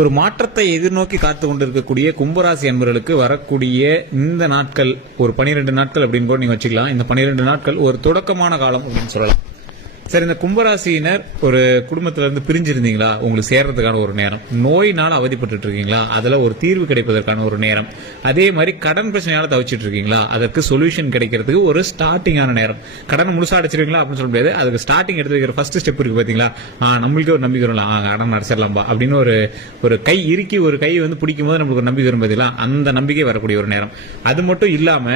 ஒரு மாற்றத்தை எதிர்நோக்கி காத்து கொண்டிருக்கக்கூடிய கும்பராசி அன்பர்களுக்கு வரக்கூடிய இந்த நாட்கள் ஒரு பனிரெண்டு நாட்கள் அப்படின்னு கூட நீங்க வச்சுக்கலாம் இந்த பனிரெண்டு நாட்கள் ஒரு தொடக்கமான காலம் அப்படின்னு சொல்லலாம் சார் இந்த கும்பராசியினர் ஒரு குடும்பத்துல இருந்து பிரிஞ்சிருந்தீங்களா உங்களுக்கு சேர்றதுக்கான ஒரு நேரம் நோயினால் அவதிப்பட்டு இருக்கீங்களா அதுல ஒரு தீர்வு கிடைப்பதற்கான ஒரு நேரம் அதே மாதிரி கடன் பிரச்சனையால தவிச்சிட்டு இருக்கீங்களா அதற்கு சொல்யூஷன் கிடைக்கிறதுக்கு ஒரு ஸ்டார்டிங்கான நேரம் கடன் முழுசா அடைச்சிருக்கீங்களா அப்படின்னு சொல்ல முடியாது அதுக்கு ஸ்டார்டிங் எடுத்து வைக்கிற ஃபர்ஸ்ட் ஸ்டெப் இருக்கு பாத்தீங்களா நம்மளுக்கு ஒரு நம்பிக்கை வரலாம் கடன் அடைச்சிடலாம்பா அப்படின்னு ஒரு ஒரு கை இறுக்கி ஒரு கை வந்து பிடிக்கும் போது நம்மளுக்கு ஒரு நம்பிக்கை வரும் பார்த்தீங்களா அந்த நம்பிக்கை வரக்கூடிய ஒரு நேரம் அது மட்டும் இல்லாம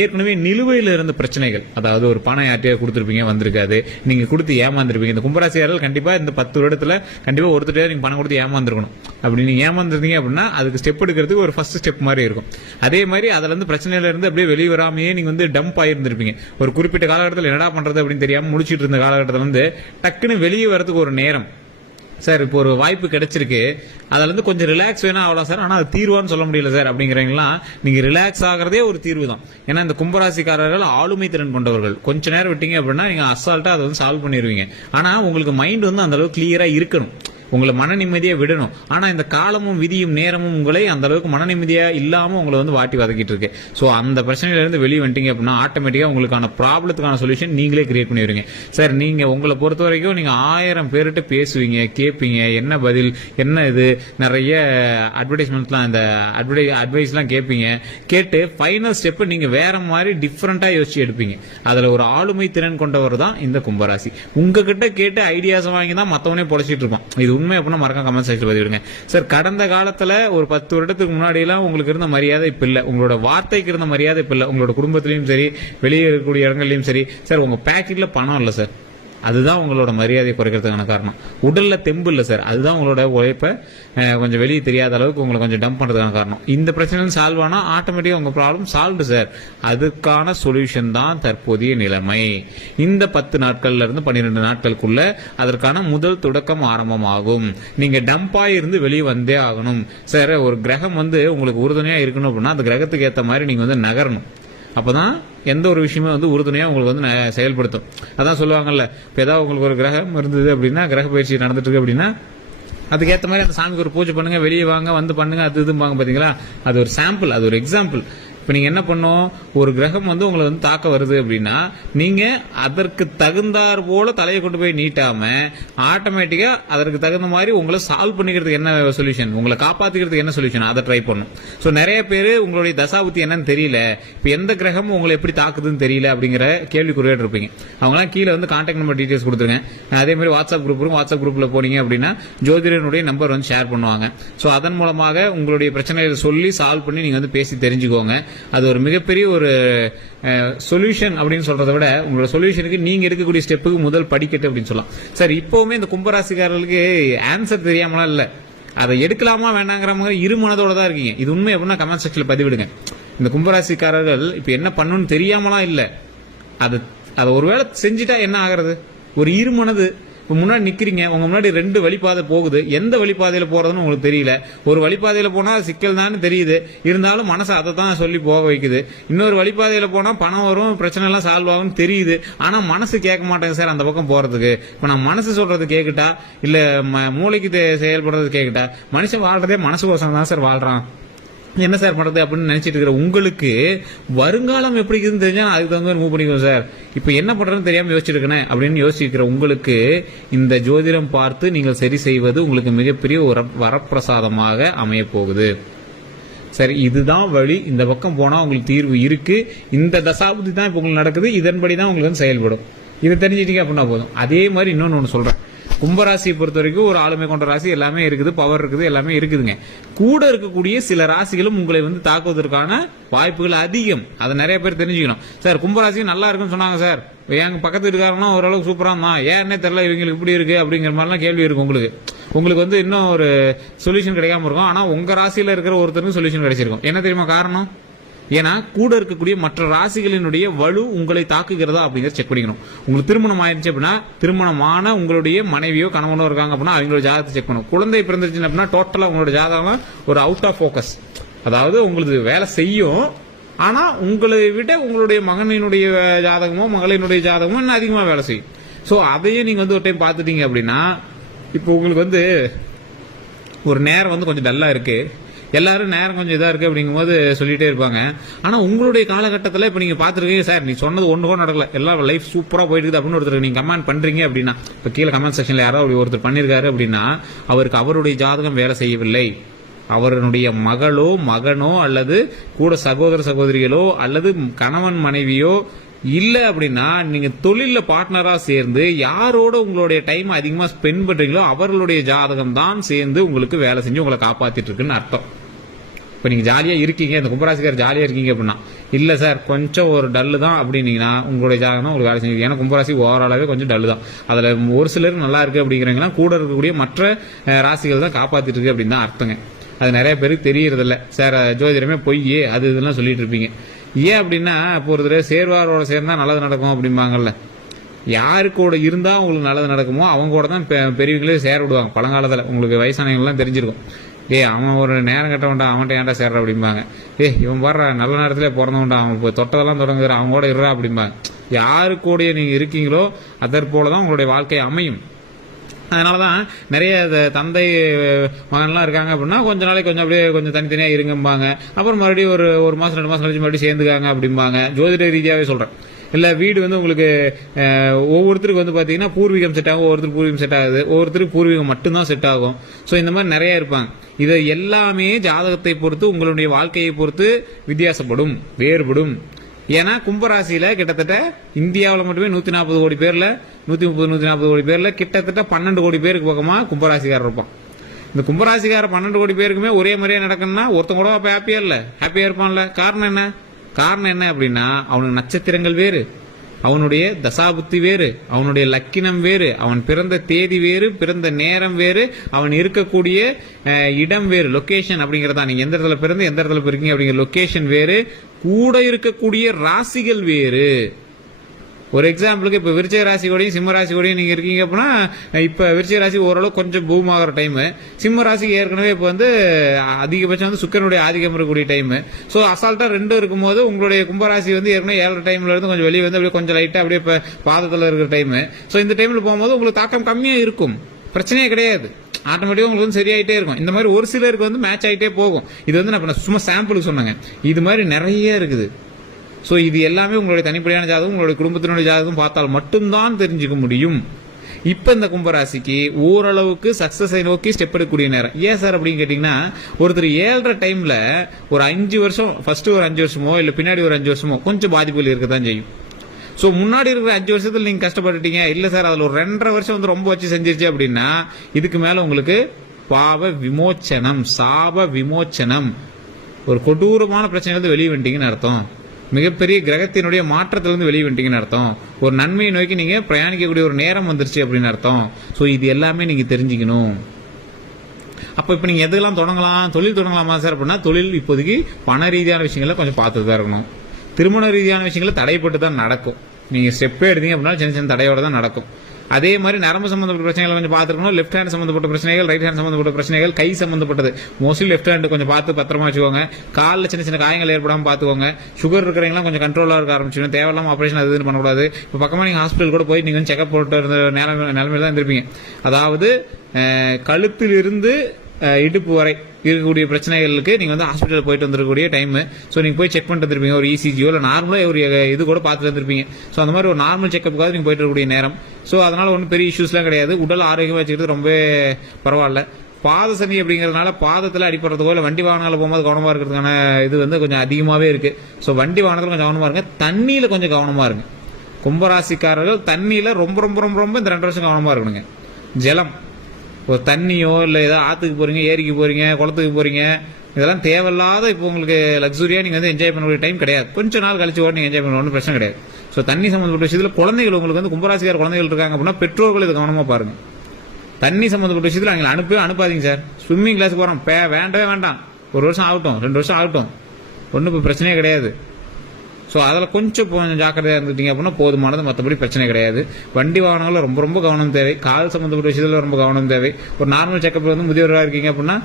ஏற்கனவே நிலுவையில் இருந்த பிரச்சனைகள் அதாவது ஒரு பணம் யார்ட்டையோ கொடுத்துருப்பீங்க வந்திருக்காது நீங்க கொடுத்து ஏமாந்துருப்பீங்க இந்த கும்பராசியாரில் கண்டிப்பாக இந்த பத்து வருடத்தில் கண்டிப்பாக ஒருத்தர் நீங்கள் பணம் கொடுத்து ஏமாந்துருக்கணும் அப்படி நீங்கள் ஏமாந்துருந்தீங்க அப்படின்னா அதுக்கு ஸ்டெப் எடுக்கிறதுக்கு ஒரு ஃபர்ஸ்ட் ஸ்டெப் மாதிரி இருக்கும் அதே மாதிரி அதில் இருந்து இருந்து அப்படியே வெளியே வராமையே நீங்கள் வந்து டம்ப் ஆயிருந்திருப்பீங்க ஒரு குறிப்பிட்ட காலகட்டத்தில் என்னடா பண்ணுறது அப்படின்னு தெரியாமல் முடிச்சிட்டு இருந்த காலகட்டத்தில் வந்து டக்குன்னு வெளியே வரதுக்கு ஒரு நேரம் சார் இப்போ ஒரு வாய்ப்பு கிடைச்சிருக்கு அதில் இருந்து கொஞ்சம் ரிலாக்ஸ் வேணும் அவ்வளோ சார் ஆனால் அது தீர்வான்னு சொல்ல முடியல சார் அப்படிங்கிறீங்களா நீங்கள் ரிலாக்ஸ் ஆகிறதே ஒரு தீர்வு தான் ஏன்னா இந்த கும்பராசிக்காரர்கள் ஆளுமை திறன் கொண்டவர்கள் கொஞ்ச நேரம் விட்டீங்க அப்படின்னா நீங்கள் அசால்ட்டாக அதை வந்து சால்வ் பண்ணிடுவீங்க ஆனால் உங்களுக்கு மைண்ட் வந்து அந்த அளவுக்கு கிளியரா இருக்கணும் உங்களை மன நிம்மதியை விடணும் ஆனால் இந்த காலமும் விதியும் நேரமும் உங்களை அந்த அளவுக்கு மன நிம்மதியாக இல்லாமல் உங்களை வந்து வாட்டி வதக்கிட்டு இருக்கு ஸோ அந்த பிரச்சனையிலேருந்து வெளியே வந்துட்டீங்க அப்படின்னா ஆட்டோமேட்டிக்காக உங்களுக்கான ப்ராப்ளத்துக்கான சொல்யூஷன் நீங்களே கிரியேட் பண்ணிடுவீங்க சார் நீங்கள் உங்களை பொறுத்த வரைக்கும் நீங்கள் ஆயிரம் பேர்கிட்ட பேசுவீங்க கேட்பீங்க என்ன பதில் என்ன இது நிறைய அட்வர்டைஸ்மெண்ட்லாம் இந்த அட்வர்டை அட்வைஸ்லாம் கேட்பீங்க கேட்டு ஃபைனல் ஸ்டெப்பை நீங்கள் வேற மாதிரி டிஃப்ரெண்ட்டாக யோசிச்சு எடுப்பீங்க அதில் ஒரு ஆளுமை திறன் கொண்டவர் தான் இந்த கும்பராசி உங்ககிட்ட கேட்டு ஐடியாஸ் வாங்கி தான் மற்றவனே பொழைச்சிட்டு இருப்பான் இது உண்மை அப்படின்னா மறக்காம கமெண்ட் செக்ஷன் பதிவிடுங்க சார் கடந்த காலத்தில் ஒரு பத்து வருடத்துக்கு முன்னாடியெல்லாம் உங்களுக்கு இருந்த மரியாதை இப்போ இல்லை உங்களோட வார்த்தைக்கு இருந்த மரியாதை இப்போ இல்லை உங்களோட குடும்பத்திலையும் சரி வெளியே இருக்கக்கூடிய இடங்கள்லையும் சரி சார் உங்கள் பேக்கெட்ல பணம் இல்லை சார் அதுதான் உங்களோட மரியாதை குறைக்கிறதுக்கான காரணம் உடலில் தெம்பு இல்லை சார் அதுதான் உங்களோட உழைப்பை கொஞ்சம் வெளியே தெரியாத அளவுக்கு உங்களை கொஞ்சம் டம்ப் பண்ணுறதுக்கான காரணம் இந்த பிரச்சனையும் சால்வ் ஆனால் ஆட்டோமேட்டிக்காக உங்கள் ப்ராப்ளம் சால்வ்டு சார் அதுக்கான சொல்யூஷன் தான் தற்போதைய நிலைமை இந்த பத்து நாட்கள்ல இருந்து பன்னிரெண்டு நாட்களுக்குள்ள அதற்கான முதல் தொடக்கம் ஆரம்பமாகும் நீங்கள் டம்பாக இருந்து வெளியே வந்தே ஆகணும் சார் ஒரு கிரகம் வந்து உங்களுக்கு உறுதுணையாக இருக்கணும் அப்படின்னா அந்த கிரகத்துக்கு ஏற்ற மாதிரி நீங்கள் வந்து நகரணும் அப்போ தான் எந்த ஒரு விஷயமும் வந்து உறுதுணையாக உங்களுக்கு வந்து செயல்படுத்தும் அதான் சொல்லுவாங்கல்ல இப்போ ஏதாவது உங்களுக்கு ஒரு கிரகம் இருந்தது அப்படின்னா கிரக பயிற்சி நடந்துட்டு இருக்கு அப்படின்னா அதுக்கேற்ற மாதிரி அந்த சாமிக்கு ஒரு பூஜை பண்ணுங்க வெளியே வாங்க வந்து பண்ணுங்க அது பாங்க பார்த்தீங்களா அது ஒரு சாம்பிள் அது ஒரு எக்ஸாம்பிள் இப்போ நீங்கள் என்ன பண்ணும் ஒரு கிரகம் வந்து உங்களை வந்து தாக்க வருது அப்படின்னா நீங்கள் அதற்கு தகுந்தாற் போல தலையை கொண்டு போய் நீட்டாமல் ஆட்டோமேட்டிக்காக அதற்கு தகுந்த மாதிரி உங்களை சால்வ் பண்ணிக்கிறதுக்கு என்ன சொல்யூஷன் உங்களை காப்பாற்றிக்கிறதுக்கு என்ன சொல்யூஷன் அதை ட்ரை பண்ணும் ஸோ நிறைய பேர் உங்களுடைய தசாபுத்தி என்னன்னு தெரியல இப்போ எந்த கிரகமும் உங்களை எப்படி தாக்குதுன்னு தெரியல அப்படிங்கிற கேள்வி குறியாட்டு இருப்பீங்க அவங்களாம் கீழே வந்து கான்டாக்ட் நம்பர் டீட்டெயில்ஸ் கொடுத்துருங்க அதே மாதிரி வாட்ஸ்அப் குரூப் வாட்ஸ்அப் குரூப்பில் போனீங்க அப்படின்னா ஜோதிடனுடைய நம்பர் வந்து ஷேர் பண்ணுவாங்க ஸோ அதன் மூலமாக உங்களுடைய பிரச்சனைகளை சொல்லி சால்வ் பண்ணி நீங்கள் வந்து பேசி தெரிஞ்சுக்கோங்க அது ஒரு மிகப்பெரிய ஒரு சொல்யூஷன் அப்படின்னு சொல்றதை விட உங்களோட சொல்யூஷனுக்கு நீங்க இருக்கக்கூடிய ஸ்டெப்புக்கு முதல் படிக்கட்டு அப்படின்னு சொல்லலாம் சார் இப்பவுமே இந்த கும்பராசிக்காரர்களுக்கு ஆன்சர் தெரியாமலாம் இல்லை அதை எடுக்கலாமா வேணாங்கிற இரு மனதோட தான் இருக்கீங்க இது உண்மை எப்படின்னா கமெண்ட் செக்ஷன்ல பதிவிடுங்க இந்த கும்பராசிக்காரர்கள் இப்போ என்ன பண்ணணும்னு தெரியாமலாம் இல்லை அது அதை ஒருவேளை செஞ்சுட்டா என்ன ஆகிறது ஒரு இருமனது இப்போ முன்னாடி நிற்கிறீங்க உங்கள் முன்னாடி ரெண்டு வழிபாதை போகுது எந்த வழிபாதையில் போகிறதுன்னு உங்களுக்கு தெரியல ஒரு வழிபாதையில் போனால் சிக்கல் தான் தெரியுது இருந்தாலும் மனசு அதை தான் சொல்லி போக வைக்குது இன்னொரு வழிபாதையில் போனால் பணம் வரும் பிரச்சனைலாம் சால்வ் ஆகும்னு தெரியுது ஆனால் மனசு கேட்க மாட்டேங்க சார் அந்த பக்கம் போகிறதுக்கு இப்போ நான் மனசு சொல்கிறது கேட்கிட்டா இல்லை மூளைக்கு செயல்படுறது கேட்கிட்டா மனுஷன் வாழ்கிறதே மனசு கோசம் தான் சார் வாழ்கிறான் என்ன சார் பண்ணுறது அப்படின்னு நினச்சிட்டு இருக்கிற உங்களுக்கு வருங்காலம் எப்படி இருக்குதுன்னு தெரிஞ்சால் அதுக்கு தகுந்த மூவ் பண்ணிக்கணும் சார் இப்போ என்ன பண்ணுறதுன்னு தெரியாமல் யோசிச்சிருக்கேன் அப்படின்னு யோசிக்கிற உங்களுக்கு இந்த ஜோதிடம் பார்த்து நீங்கள் சரி செய்வது உங்களுக்கு மிகப்பெரிய ஒரு வரப்பிரசாதமாக அமைய போகுது சரி இதுதான் வழி இந்த பக்கம் போனால் உங்களுக்கு தீர்வு இருக்குது இந்த தசாபுதி தான் இப்போ உங்களுக்கு நடக்குது இதன்படி தான் உங்களுக்கு செயல்படும் இதை தெரிஞ்சிட்டீங்க அப்படின்னா போதும் அதே மாதிரி இன்னொன்று ஒன்று சொல்கிறேன் கும்பராசியை பொறுத்த வரைக்கும் ஒரு ஆளுமை கொண்ட ராசி எல்லாமே இருக்குது பவர் இருக்குது எல்லாமே இருக்குதுங்க கூட இருக்கக்கூடிய சில ராசிகளும் உங்களை வந்து தாக்குவதற்கான வாய்ப்புகள் அதிகம் அதை நிறைய பேர் தெரிஞ்சுக்கணும் சார் கும்பராசி நல்லா இருக்குன்னு சொன்னாங்க சார் எங்கள் பக்கத்து வீட்டுக்காரங்களாம் ஓரளவுக்கு சூப்பரா தான் ஏன்னே தெரில இவங்களுக்கு இப்படி இருக்குது அப்படிங்கிற மாதிரிலாம் கேள்வி இருக்கும் உங்களுக்கு உங்களுக்கு வந்து இன்னும் ஒரு சொல்யூஷன் கிடைக்காம இருக்கும் ஆனால் உங்கள் ராசியில் இருக்கிற ஒருத்தருக்கும் சொல்யூஷன் கிடைச்சிருக்கும் என்ன தெரியுமா காரணம் ஏன்னா கூட இருக்கக்கூடிய மற்ற ராசிகளினுடைய வலு உங்களை தாக்குகிறதா அப்படிங்கிறத செக் பண்ணிக்கணும் உங்களுக்கு திருமணம் ஆயிடுச்சு அப்படின்னா திருமணமான உங்களுடைய மனைவியோ கணவனோ இருக்காங்க அப்படின்னா அவங்களோட ஜாதகத்தை செக் பண்ணணும் குழந்தை பிறந்துச்சு அப்படின்னா டோட்டலாக உங்களோட ஜாதகம் ஒரு அவுட் ஆஃப் ஃபோக்கஸ் அதாவது உங்களுக்கு வேலை செய்யும் ஆனால் உங்களை விட உங்களுடைய மகனினுடைய ஜாதகமோ மகளினுடைய ஜாதகமோ இன்னும் அதிகமாக வேலை செய்யும் ஸோ அதையே நீங்கள் வந்து ஒரு டைம் பார்த்துட்டீங்க அப்படின்னா இப்போ உங்களுக்கு வந்து ஒரு நேரம் வந்து கொஞ்சம் டல்லாக இருக்குது எல்லாரும் நேரம் கொஞ்சம் இதாக இருக்குது அப்படிங்கும்போது சொல்லிகிட்டே இருப்பாங்க ஆனால் உங்களுடைய காலகட்டத்தில் இப்போ நீங்கள் பார்த்துருக்கீங்க சார் நீ சொன்னது ஒன்று கூட நடக்கல எல்லாம் லைஃப் சூப்பராக போயிட்டு அப்படின்னு ஒருத்தர் நீங்கள் கமெண்ட் பண்ணுறீங்க அப்படின்னா இப்போ கீழே கமெண்ட் செக்ஷனில் யாரோ அப்படி ஒருத்தர் பண்ணியிருக்காரு அப்படின்னா அவருக்கு அவருடைய ஜாதகம் வேலை செய்யவில்லை அவருடைய மகளோ மகனோ அல்லது கூட சகோதர சகோதரிகளோ அல்லது கணவன் மனைவியோ இல்லை அப்படின்னா நீங்கள் தொழிலில் பார்ட்னராக சேர்ந்து யாரோட உங்களுடைய டைம் அதிகமாக ஸ்பெண்ட் பண்ணுறீங்களோ அவர்களுடைய ஜாதகம் தான் சேர்ந்து உங்களுக்கு வேலை செஞ்சு உங்களை காப்பாற்றிட்டுருக்குன்னு இருக்குன்னு அர்த்தம் இப்போ நீங்கள் ஜாலியாக இருக்கீங்க இந்த கும்பராசிக்கார் ஜாலியாக இருக்கீங்க அப்படின்னா இல்லை சார் கொஞ்சம் ஒரு டல்லு தான் அப்படின்னீங்கன்னா உங்களுடைய ஜாதகம் உங்களுக்கு வேலை செஞ்சு ஏன்னா கும்பராசி ஓவராலாகவே கொஞ்சம் டல் தான் அதில் ஒரு சிலர் நல்லா இருக்குது அப்படிங்கிறாங்கன்னா கூட இருக்கக்கூடிய மற்ற ராசிகள் தான் காப்பாற்றிட்டுருக்கு இருக்கு அப்படின்னு தான் அர்த்தங்க அது நிறைய பேருக்கு தெரியறதில்ல சார் ஜோதிடமே பொய் அது இதெல்லாம் சொல்லிட்டு இருப்பீங்க ஏன் அப்படின்னா இப்போ ஒரு தடவை சேர்வாரோட சேர்ந்தா நல்லது நடக்கும் அப்படிம்பாங்கல்ல யாரு கூட இருந்தால் உங்களுக்கு நல்லது நடக்குமோ அவங்க கூட தான் பெரியவங்களே சேர விடுவாங்க பழங்காலத்தில் உங்களுக்கு வயசானவங்களாம் தெரிஞ்சிருக்கும் ஏய் அவன் ஒரு நேரம் கட்டவன்டா அவன்கிட்ட ஏன்டா சேர்ற அப்படிம்பாங்க ஏய் இவன் வர்ற நல்ல நேரத்தில் பிறந்தவன்டா அவன் இப்போ தொட்டதெல்லாம் தொடங்குற அவங்க கூட இருறா அப்படிம்பாங்க யாரு கூடயே நீங்கள் இருக்கீங்களோ அதற்போல தான் உங்களுடைய வாழ்க்கை அமையும் அதனால தான் நிறைய தந்தை மகன்லாம் இருக்காங்க அப்படின்னா கொஞ்ச நாளைக்கு கொஞ்சம் அப்படியே கொஞ்சம் தனித்தனியாக இருங்கம்பாங்க அப்புறம் மறுபடியும் ஒரு ஒரு மாதம் ரெண்டு மாதம் கழிச்சு மறுபடியும் சேர்ந்துக்காங்க அப்படிம்பாங்க ஜோதிட ரீதியாகவே சொல்கிறேன் இல்லை வீடு வந்து உங்களுக்கு ஒவ்வொருத்தருக்கு வந்து பார்த்தீங்கன்னா பூர்வீகம் செட் ஆகும் ஒவ்வொருத்தருக்கு பூர்வீகம் செட் ஆகுது ஒவ்வொருத்தருக்கு பூர்வீகம் மட்டும்தான் செட் ஆகும் ஸோ இந்த மாதிரி நிறையா இருப்பாங்க இதை எல்லாமே ஜாதகத்தை பொறுத்து உங்களுடைய வாழ்க்கையை பொறுத்து வித்தியாசப்படும் வேறுபடும் ஏன்னா கும்பராசியில கிட்டத்தட்ட இந்தியாவில் மட்டுமே நூத்தி நாற்பது கோடி பேர்ல நூத்தி முப்பது நூத்தி நாற்பது கோடி பேர்ல கிட்டத்தட்ட பன்னெண்டு கோடி பேருக்கு பக்கமா கும்பராசிக்காரர் இருப்பான் இந்த கும்பராசிக்கார பன்னெண்டு கோடி பேருக்குமே ஒரே மாதிரியே நடக்கணும்னா ஒருத்தன் கூட அப்ப ஹாப்பியா இல்ல ஹாப்பியா இருப்பான்ல காரணம் என்ன காரணம் என்ன அப்படின்னா அவனுக்கு நட்சத்திரங்கள் வேறு அவனுடைய தசாபுத்தி வேறு அவனுடைய லக்கினம் வேறு அவன் பிறந்த தேதி வேறு பிறந்த நேரம் வேறு அவன் இருக்கக்கூடிய இடம் வேறு லொக்கேஷன் அப்படிங்கிறதா நீங்க எந்த இடத்துல பிறந்து எந்த இடத்துல பிறக்கீங்க அப்படிங்கிற லொக்கேஷன் வேறு கூட இருக்கக்கூடிய ராசிகள் வேறு ஒரு எக்ஸாம்பிளுக்கு இப்போ விருச்சய கூடயும் சிம்ம கூடயும் நீங்கள் இருக்கீங்க அப்படின்னா இப்போ விருச்சய ராசி ஓரளவு கொஞ்சம் பூம் ஆகிற டைமு சிம்ம ராசிக்கு ஏற்கனவே இப்போ வந்து அதிகபட்சம் வந்து சுக்கரனுடைய ஆதிக்கம் இருக்கக்கூடிய டைமு ஸோ அசால்ட்டாக ரெண்டும் இருக்கும்போது உங்களுடைய கும்பராசி வந்து ஏற்கனவே ஏழரை டைமில் இருந்து கொஞ்சம் வெளியே வந்து அப்படியே கொஞ்சம் லைட்டாக அப்படியே இப்போ பாதத்தில் இருக்கிற டைமு ஸோ இந்த டைமில் போகும்போது உங்களுக்கு தாக்கம் கம்மியாக இருக்கும் பிரச்சனையே கிடையாது ஆட்டோமேட்டிக்காக உங்களுக்கு சரியாயிட்டே இருக்கும் இந்த மாதிரி ஒரு சிலருக்கு வந்து மேட்ச் ஆகிட்டே போகும் இது வந்து நான் சும்மா சாம்பிளுக்கு சொன்னாங்க இது மாதிரி நிறைய இருக்குது ஸோ இது எல்லாமே உங்களுடைய தனிப்படையான ஜாதகம் உங்களுடைய குடும்பத்தினுடைய ஜாதகம் பார்த்தால் மட்டும்தான் தெரிஞ்சுக்க முடியும் இப்போ இந்த கும்பராசிக்கு ஓரளவுக்கு சக்ஸஸை நோக்கி ஸ்டெப் எடுக்கக்கூடிய நேரம் ஏன் சார் அப்படின்னு கேட்டிங்கன்னா ஒருத்தர் ஏழரை டைமில் ஒரு அஞ்சு வருஷம் ஃபர்ஸ்ட் ஒரு அஞ்சு வருஷமோ இல்லை பின்னாடி ஒரு அஞ்சு வருஷமோ கொஞ்சம் பாதிப்புகள் இருக்க தான் செய்யும் ஸோ முன்னாடி இருக்கிற அஞ்சு வருஷத்தில் நீங்கள் கஷ்டப்பட்டுட்டீங்க இல்லை சார் அதில் ஒரு ரெண்டரை வருஷம் வந்து ரொம்ப வச்சு செஞ்சிருச்சு அப்படின்னா இதுக்கு மேலே உங்களுக்கு பாவ விமோச்சனம் சாப விமோச்சனம் ஒரு கொடூரமான பிரச்சனையிலிருந்து வெளியே வந்துட்டீங்கன்னு அர்த்தம் மிகப்பெரிய கிரகத்தினுடைய மாற்றத்திலிருந்து வெளியே வந்துட்டீங்கன்னு அர்த்தம் ஒரு நன்மையை நோக்கி நீங்கள் பிரயாணிக்கக்கூடிய ஒரு நேரம் வந்துருச்சு அப்படின்னு அர்த்தம் ஸோ இது எல்லாமே நீங்கள் தெரிஞ்சுக்கணும் அப்போ இப்போ நீங்கள் எதுக்கெல்லாம் தொடங்கலாம் தொழில் தொடங்கலாமா சார் அப்படின்னா தொழில் இப்போதைக்கு பண ரீதியான விஷயங்களை கொஞ்சம் பார்த்து தான் இருக்கணும் திருமண ரீதியான விஷயங்களை தடைப்பட்டு தான் நடக்கும் நீங்கள் ஸ்டெப்பே எடுத்தீங்க அப்படின்னா சின்ன சின்ன தடையோடு தான் நடக்கும் அதே மாதிரி நரம்பு சம்மந்தப்பட்ட பிரச்சனைகள் கொஞ்சம் பார்த்துருக்கணும் லெஃப்ட் ஹேண்ட் சம்மந்தப்பட்ட பிரச்சனைகள் ரைட் ஹேண்ட் சம்மந்தப்பட்ட பிரச்சனைகள் கை சம்மந்தப்பட்டது மோஸ்ட்லி லெஃப்ட் ஹேண்ட் கொஞ்சம் பார்த்து பத்திரமா வச்சுக்கோங்க காலில் சின்ன சின்ன காயங்கள் ஏற்படாமல் பார்த்துக்கோங்க சுகர் இருக்கிறவங்களாம் கொஞ்சம் கண்ட்ரோலாக இருக்க ஆரம்பிச்சிடும் தேவையில்லாமல் ஆப்ரேஷன் அது பண்ணக்கூடாது இப்போ பக்கமாக நீங்கள் ஹாஸ்பிட்டல் கூட போய் நீங்கள் செக்அப் போட்டு இருந்த நிலைமை தான் இருந்திருப்பீங்க அதாவது கழுத்திலிருந்து இடுப்பு வரை இருக்கக்கூடிய பிரச்சனைகளுக்கு நீங்கள் வந்து ஹாஸ்பிட்டல் போயிட்டு வந்திருக்கக்கூடிய டைம் ஸோ நீங்கள் போய் செக் பண்ணிட்டு இருப்பீங்க ஒரு இசிஜியோ இல்லை நார்மலாக ஒரு இது கூட பார்த்துட்டு வந்திருப்பீங்க ஸோ அந்த மாதிரி ஒரு நார்மல் செக்கப்புக்காக நீங்கள் போயிட்டு இருக்கக்கூடிய நேரம் ஸோ அதனால் ஒன்றும் பெரிய இஷ்யூஸ்லாம் கிடையாது உடல் ஆரோக்கியமாக வச்சுக்கிறது ரொம்ப பரவாயில்ல பாத சனி அப்படிங்கிறதுனால பாதத்தில் அடிப்படுறதுக்கோ இல்லை வண்டி வாகனங்களில் போகும்போது கவனமாக இருக்கிறதுக்கான இது வந்து கொஞ்சம் அதிகமாகவே இருக்குது ஸோ வண்டி வாகனத்தில் கொஞ்சம் கவனமாக இருங்க தண்ணியில் கொஞ்சம் கவனமாக இருங்க கும்பராசிக்காரர்கள் தண்ணியில் ரொம்ப ரொம்ப ரொம்ப ரொம்ப இந்த ரெண்டு வருஷம் கவனமாக இருக்கணுங்க ஜலம் இப்போ தண்ணியோ இல்லை ஏதோ ஆற்றுக்கு போகிறீங்க ஏரிக்கு போகிறீங்க குளத்துக்கு போகிறீங்க இதெல்லாம் தேவையில்லாத இப்போ உங்களுக்கு லக்ஸுரியாக நீங்கள் வந்து என்ஜாய் பண்ணக்கூடிய டைம் கிடையாது கொஞ்சம் நாள் கழிச்சு கூட நீங்கள் என்ஜாய் பண்ண ஒன்றும் பிரச்சனை கிடையாது ஸோ தண்ணி சம்மந்தப்பட்ட விஷயத்தில் குழந்தைகள் உங்களுக்கு வந்து கும்பராசிக்கார குழந்தைகள் இருக்காங்க அப்படின்னா பெற்றோர்கள் இது கவனமாக பாருங்கள் தண்ணி சம்மந்தப்பட்ட விஷயத்தில் அவங்களை அனுப்பவே அனுப்பாதீங்க சார் ஸ்விம்மிங் கிளாஸ் போகிறோம் பே வேண்டவே வேண்டாம் ஒரு வருஷம் ஆகட்டும் ரெண்டு வருஷம் ஆகட்டும் ஒன்றும் இப்போ பிரச்சனையே கிடையாது ஸோ அதில் கொஞ்சம் கொஞ்சம் ஜாக்கிரதையாக இருந்துட்டீங்க அப்படின்னா போதுமானது மற்றபடி பிரச்சனை கிடையாது வண்டி வாகனங்களில் ரொம்ப ரொம்ப கவனம் தேவை கால் சம்மந்தப்பட்ட விஷயத்தில் ரொம்ப கவனம் தேவை ஒரு நார்மல் செக்கப் வந்து முதியவராக இருக்கீங்க அப்படின்னா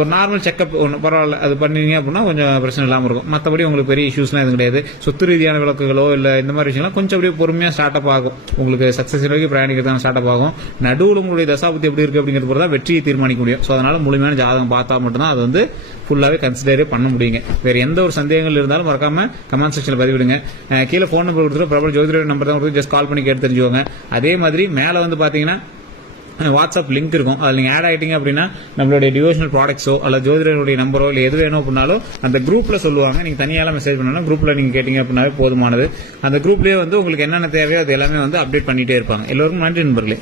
ஒரு நார்மல் செக்கப் ஒன்று பரவாயில்ல அது பண்ணீங்க அப்படின்னா கொஞ்சம் பிரச்சனை இல்லாமல் இருக்கும் மற்றபடி உங்களுக்கு பெரிய இஷ்யூஸ்லாம் எதுவும் கிடையாது சொத்து ரீதியான விளக்குகளோ இல்லை இந்த மாதிரி விஷயம்லாம் கொஞ்சம் அப்படியே பொறுமையாக ஸ்டார்ட் அப் ஆகும் உங்களுக்கு சக்ஸஸ் நோக்கி பிரயாணிக்கிறதான ஸ்டார்ட் அப் ஆகும் நடுவில் உங்களுடைய தசாபத்தி எப்படி இருக்குது அப்படிங்கிறது தான் வெற்றியை தீர்மானிக்க முடியும் ஸோ அதனால் முழுமையான ஜாதகம் பார்த்தா மட்டும்தான் அது வந்து ஃபுல்லாகவே கன்சிடரே பண்ண முடியுங்க வேறு எந்த ஒரு சந்தேகங்கள் இருந்தாலும் மறக்காமல் கமெண்ட் செக்ஷனில் பதிவிடுங்க கீழே ஃபோன் நம்பர் கொடுத்துட்டு பிரபல ஜோதிட நம்பர் தான் கொடுத்து ஜஸ்ட் கால் பண்ணி கேட்டு தெரிஞ்சுக்கோங்க அதே மாதிரி மேலே வந்து பார்த்தீங்கன்னா வாட்ஸ்அப் லிங்க் இருக்கும் அதில் நீங்கள் ஆட் ஆகிட்டிங்க அப்படின்னா நம்மளுடைய டிவோஷனல் ப்ராடக்ட்ஸோ அல்லது ஜோதிடருடைய நம்பரோ இல்லை எது வேணும் அப்படின்னாலும் அந்த குரூப்பில் சொல்லுவாங்க நீங்கள் தனியாக மெசேஜ் பண்ணணும் குரூப்பில் நீங்கள் கேட்டிங்க அப்படின்னாவே போதுமானது அந்த குரூப்லேயே வந்து உங்களுக்கு என்னென்ன தேவையோ அது எல்லாமே வந்து அப்டேட் பண்ணிகிட்டே இருப்பாங்க எல்லோருக்கும் நன்றி நண்பர்களே